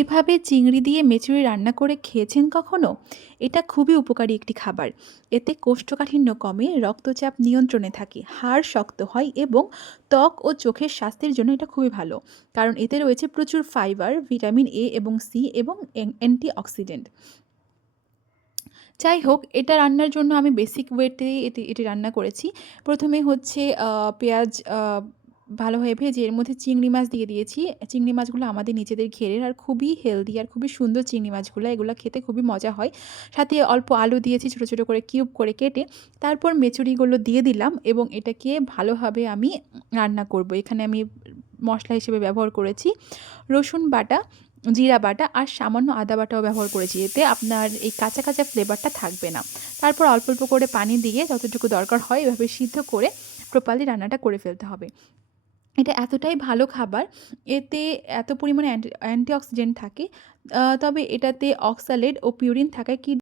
এভাবে চিংড়ি দিয়ে মেচুরি রান্না করে খেয়েছেন কখনো? এটা খুবই উপকারী একটি খাবার। এতে কোষ্ঠকাঠিন্য কমে, রক্তচাপ নিয়ন্ত্রণে থাকে, হাড় শক্ত হয় এবং ত্বক ও চোখের স্বাস্থ্যের জন্য এটা খুবই ভালো। কারণ এতে রয়েছে প্রচুর ফাইবার, ভিটামিন এ এবং সি এবং অ্যান্টিঅক্সিডেন্ট। যাই হোক, এটা রান্নার জন্য আমি বেসিক ওয়েতেই এটি রান্না করেছি। ১ম এ হচ্ছে পেঁয়াজ ভালোভাবে ভেজে এর মধ্যে চিংড়ি মাছ দিয়ে দিয়েছি। চিংড়ি মাছগুলো আমাদের নিজেদের ঘেরের আর খুবই হেলদি আর খুবই সুন্দর চিংড়ি মাছগুলা। এগুলা খেতে খুবই মজা হয়। সাথে অল্প আলু দিয়েছি ছোট, ছোট করে কিউব করে কেটে। তারপর মেচুরিগুলো দিয়ে দিলাম এবং এটাকে ভালোভাবে আমি রান্না করব। এখানে আমি মসলা হিসেবে ব্যবহার করেছি রসুন বাটা, জিরা বাটা আর সামান্য আদা বাটাও ব্যবহার করেছি। এতে আপনার এই কাঁচা, কাঁচা ফ্লেভারটা থাকবে না। তারপর অল্প, অল্প করে পানি দিয়ে যতটুকু দরকার হয় এভাবে সিদ্ধ করে প্রপারলি রান্নাটা করে ফেলতে হবে। এটা এতটাই ভালো খাবার, এতে এত পরিমাণে অ্যান্টিঅক্সিডেন্ট থাকে। তবে এটাতে অক্সালেট ও পিউরিন থাকায়